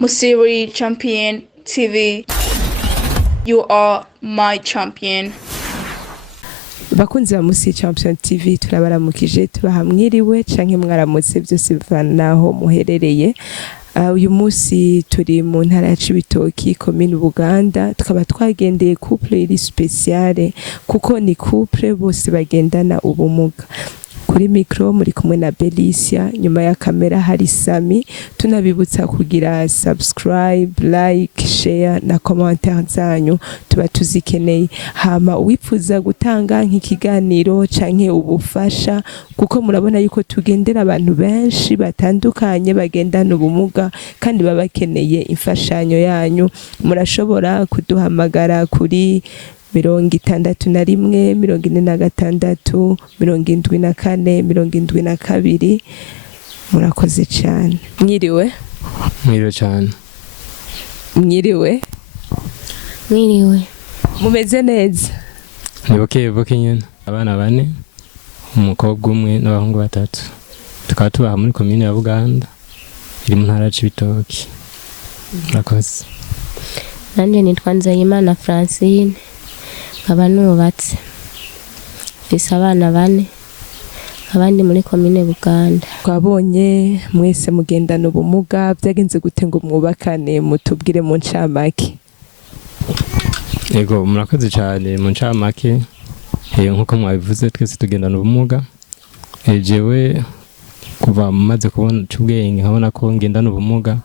Musiri Champion TV. You are my champion. Bakunzi ba Musiri Champion TV turabaramukije tubaha mwiriwe canke mwaramutse byose bivana naho muherereye. Uyu munsi turi mu ntara ya Cibitoki commune Buganda, tukaba twagendeye couple iri spéciale kuko ni couple bose bagendana ubumuga. Kuri micro muri kumwe na Belicia, nyuma ya kamera hari Sami. Tunabibutsa kugira subscribe, like, share na commentaire zanyu tuba tuzikeneye. Hama uwipfuza gutanga nk'ikiganiro canke ubufasha, kuko murabona yuko tugendera abantu benshi batandukanye bagendana ubumuga kandi babakeneye imfashanyo yanyu, murashobora kuduhamagara kuri 61 46 74 72. Murakoze cyane. Mwiriwe cyane. Mwiriwe mumeze neza? Nibuke nyine abana 4, umukobwa umwe n'abahungu 3. Tukaba tubaha muri commune ya Buganda iri mu ntara ya Cibitoki. Murakoze. Nanje nitwa Nzeyimana Francine, nkaba nubatse, mfise abana 4, abandi muri commune Buganda. Twabonye mwese mugendana ubumuga, byagenze gute ngo mwubakane? Mutubwire mu ncamake. Yego, murakoze cyane. Mu ncamake nkuko mwabivuze twese tugendana ubumuga. Jewe kuva maze kubona cyubwenge nkabona ko ngendana ubumuga,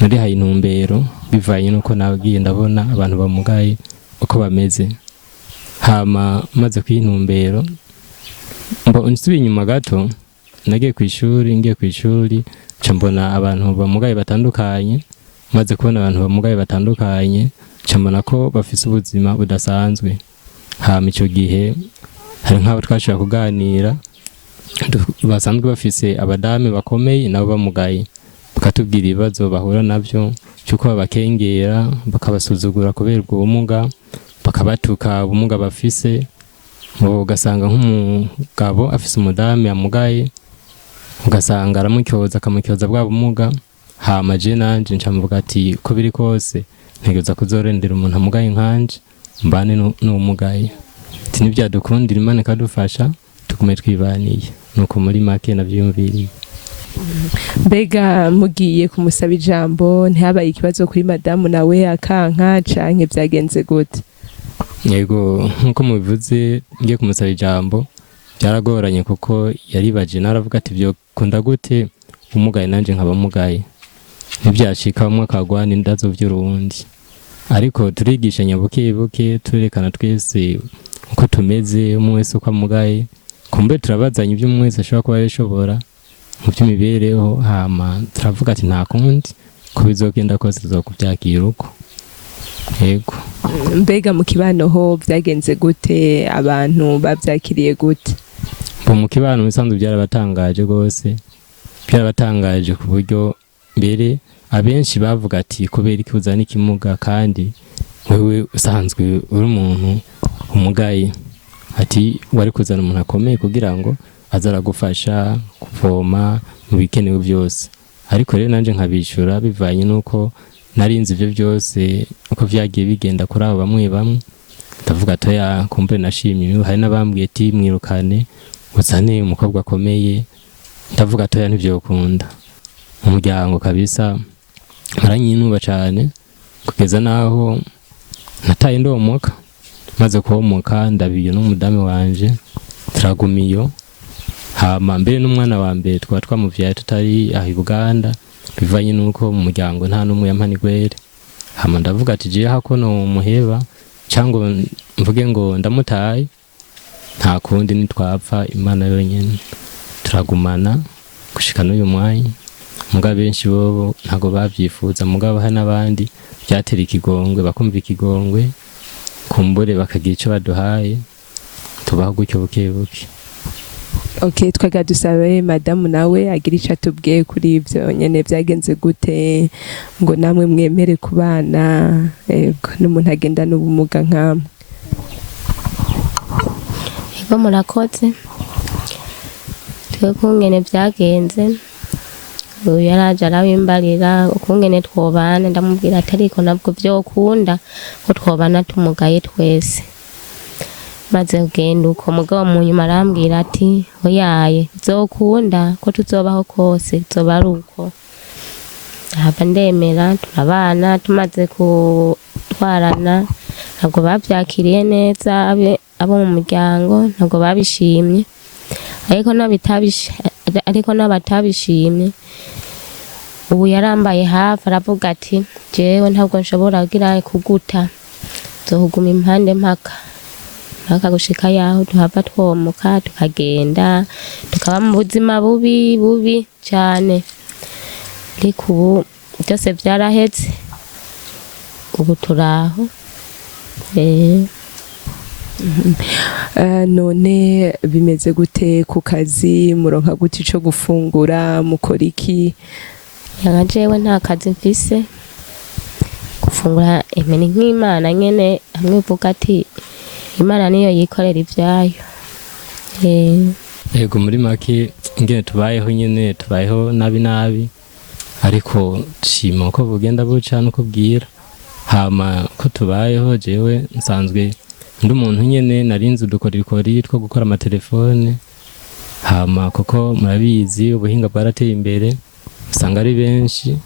nari hayi intumbero bivanye nuko nagiye ndabona abantu bamugaye uko bameze. Hama maze kwintumbero nsubiye inyuma gato, nagiye kwishuri mbona abantu bamugaye batandukanye. Maze kubona abantu bamugaye batandukanye mbona ko bafise ubuzima budasanzwe. Hama icyo gihe hari nk'abo twashaka kuganira, basanzwe bafise abadame bakomeye nabo bamugaye, bakatubwira ibibazo bahura navyo cyuko babakengera, bakabasuzugura kubera ubumuga, bakabatuka ubumuga bafise. Ugasanga nk'umugabo afise umudame amugaye, ugasanga akamukyoza bwa bumuga. Hama je nanje ncamuvuga ati ko biri kose ntegeza kuzorendera umuntu amugaye nkanje, mbane n'umugaye. Ati nibyadukundira Imana ikadufasha tugume twibaniye. Nuko muri make navyumviriye. Mbega mugiye kumusaba ijambo ntihabaye ikibazo kuri madamu nawe akanka canke byagenze gute? Yego, nkuko mubivuze ngiye kumusaba ijambo byaragoranye kuko yaribaje, naravuga ati byo kunda gute umugaye nanje nkaba mugaye, ntibyashika umwe akagwana indazo by'urundi. Ariko turigishanya buke turekana twese uko tumeze, umwe wese uko amugaye, kumbe turabazanya ibyo umwe wese ashobora kuba yashobora mu by'imibereho. Hama turavuga ati nta kundi ko bizogenda kose tuzokubyakira uko. Yego. Mbega mu kibano ho byagenze gute? Abantu babyakiriye gute? Mu kibano bisanzwe byarabatangaje gose, byarabatangaje ku buryo mbere abenshi bavuga ati kubera iki uzana ikimuga kandi wewe usanzwe uri umuntu umugaye, ati wari kuzana umuntu akomeye kugira ngo azara gufasha kuvoma mu bikenewe byose. Ariko rero nanje nkabishura bivanye nuko narinzi ibyo byose uko vyagiye bigenda kuri abo bamwe. Ndavuga toya kumbe nashimye. Hari nabambwiye ati mwirukane uzane umukobwa akomeye. Ndavuga toya ntivyokunda. Umuryango kabisa baranyinuba cyane kugeza naho nataye ndomoka. Maze kuhomoka ndabiye n'umudame wanje turagumiyo. Hama mbere n'umwana wa mbere twamuvyaye tutari aho i Buganda, bivanye nuko mu muryango nta numwe yampanigwere. Hama ndavuga ati je hako no muheba cyangwa mvuge ngo ndamutaye, nta kundi nitwapfa Imana yonyene. Turagumana gushika n'uyu mwanya. Mugabo benshi bobo ntago bavyifuza, mugabo hari n'abandi byatera ikigongwe, bakumva ikigongwe kumbure bakagira ico baduhaye, tubaho gutyo buke. Okay, twaga dusabe madamu nawe agira ico atubwiye kuri ivyo nyene byagenze gute ngo namwe mwemere kubana n'umuntu agendana ubumuga nkamwe. Murakoze. Twebwe ngene byagenze uyu yaraje arabimbarira ukungene twobana ndamubwira ati ariko nabwo vyokunda ko twobana tumugaye twese maze kugenda uko mugabo mu nyuma arambwira ati oyaye zokunda ko tuzobaho kose zoba ari uko haba ndemera turabana tumaze kutwarana ntabwo bavyakiriye neza abo mu muryango ntabwo babishimye ariko n'abatabishimye ubu yarambaye hafi aravuga ati jewe ntabwo nshobora kugira kuguta nzohuguma impande mpaka gushika yaho tuhava twomuka tukagenda tukaba mu buzima bubi cyane ariko ubu byose byarahetse ubu turaho none bimeze gute ku kazi muronka gute ico gufungura mukora iki yanga jewe nta kazi mfise gufungura emeni nk'Imana nyene hamwe uvuga ati Imana niyo yikorera ivyayo yego muri make ingene tubayeho nyene tubayeho nabi ariko shima ko bugenda buca nuko bwira hama ko tubayeho jewe nsanzwe ndi umuntu nyene narinze udukorikori two gukora amatelefone hama koko murabizi ubuhinga bwarateye imbere usanga ari benshi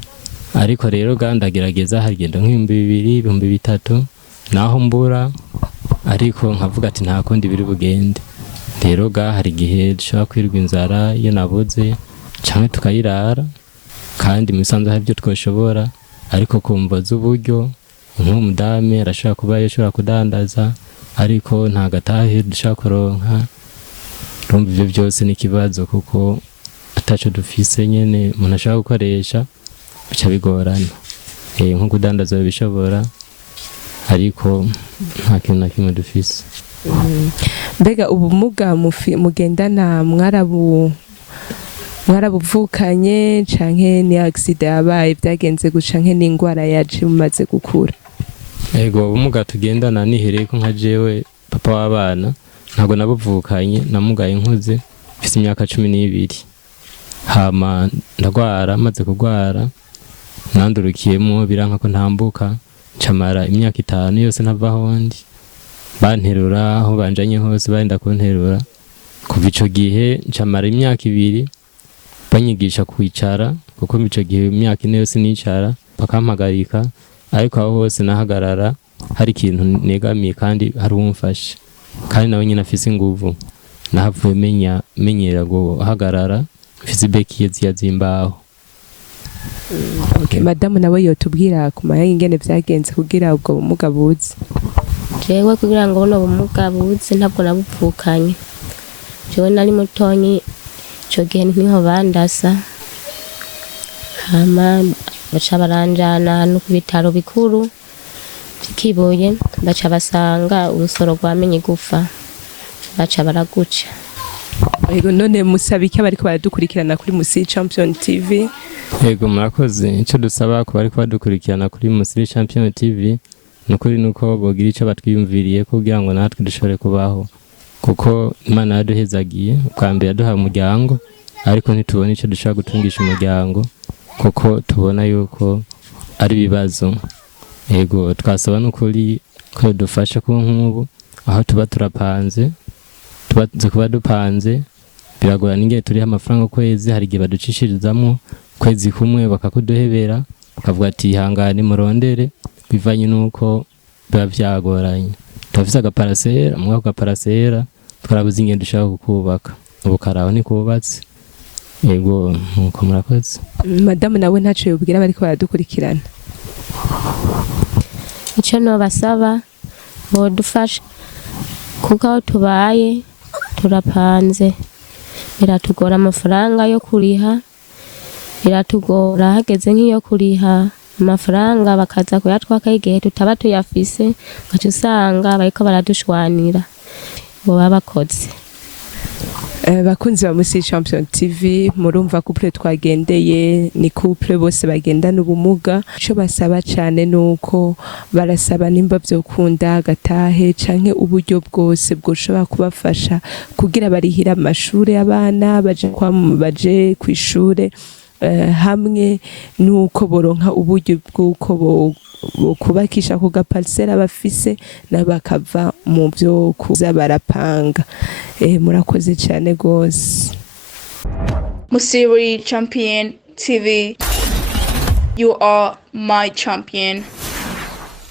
ariko rero gandagerageza hagenda nk'ibihumbi 2,000 3,000 naho mbura ariko nkavuga ati nta kundi biri bugende rero hari igihe dushobora kwirwa inzara iyo nabuze canke tukayirara kandi musanze hari ibyo twoshobora ariko kumva z'uburyo nk'umudame arashobora kuba yashobora kudandaza ariko nta gatahe dushobora kuronka rumva ivyo byose n'ikibazo kuko ataco dufise nyene umuntu ashobora gukoresha bica bigorana nko kudandaza bishobora ariko nta kintu na kimwe dufise mbega ubumuga mugendana mwarabuvukanye canke ni accident yabaye byagenze guca nke n'ingwara yaje mumaze gukura yego ubumuga tugendana nihereye ko nka jewe papa w'abana ntabwo nabuvukanye namugaye nkuze mfise imyaka 12 hama ndagwara maze kugwara nandurukiyemo biranka ko ntambuka ncamara imyaka 5 yose ntavaho ndi banterura aho banjanye hose barinda kunterura kuva ico gihe ncamara imyaka 2 banyigisha kwicara kuko ico gihe imyaka 4 yose nicara bakampagarika ariko aho hose nahagarara hari ikintu negamiye kandi hari umfashe kandi nawe nyine afise inguvu nahavuye menyera guhagarara mfise ibeki yazimbaho okay madamu nawe yotubwira kumaya ingene vyagenze kugira ubwo bumuga buze jewe kugira ngo buno bumuga buze ntabwo nabupfukanye jewe nari mutonyi ico gihe niho bandasa hama baca baranjana no ku bitaro bikuru Kibuye baca basanga urusoro rwamenye gufa baca baraguca yego none musaba iki bariko baradukurikirana kuri Musi Champion TV yego murakoze ico dusaba ko bariko badukurikirana kuri Musi Champion TV nukuri nuko bogira ico batwiyumviriye kugira ngo natwe dushobore kubaho kuko Imana yaduhezagiye bwa mbere yaduha umuryango ariko ntitubona ico dushaka gutungisha umuryango kuko tubona yuko ari bibazo yego twasaba nukuri ko dufasha ku nk'ubu aho tuba turapanze kuba dupanze biragorana ingene turiho amafaranga kwezi hari igihe baducishirizamo kwezi kumwe bakakuduhebera bakavuga ati ihangane murondere bivanye nuko biba vyagoranye turafise agaparasera mu gaparasera twarabuze ingene dushaka kukubaka ubu karaho ni kubatse yego nuko murakoze madamu nawe ntaco yobwira bariko baradukurikirana ico no basaba bodufasha kuko aho tubaye turapanze biratugora amafaranga yo kuriha biratugora hageze nk'iyo kuriha amafaranga bakaza kuyatwaka igihe tutaba tuyafise gaca usanga bariko baradushwanira bo babakoze bakunzi ba Musi Champion TV murumva couple twagendeye ni couple bose bagendana ubumuga ico basaba cyane nuko barasaba nimba vyokunda gatahe canke uburyo bwose bwoshobora kubafasha kugira barihira amashure y'abana baje kw'ishure hamwe nuko boronka uburyo bw'uko kubakisha ku gaparisera bafise n'abakava mu byo kuza barapanga. Murakoze cyane gose. Musiri Champion TV, you are my champion.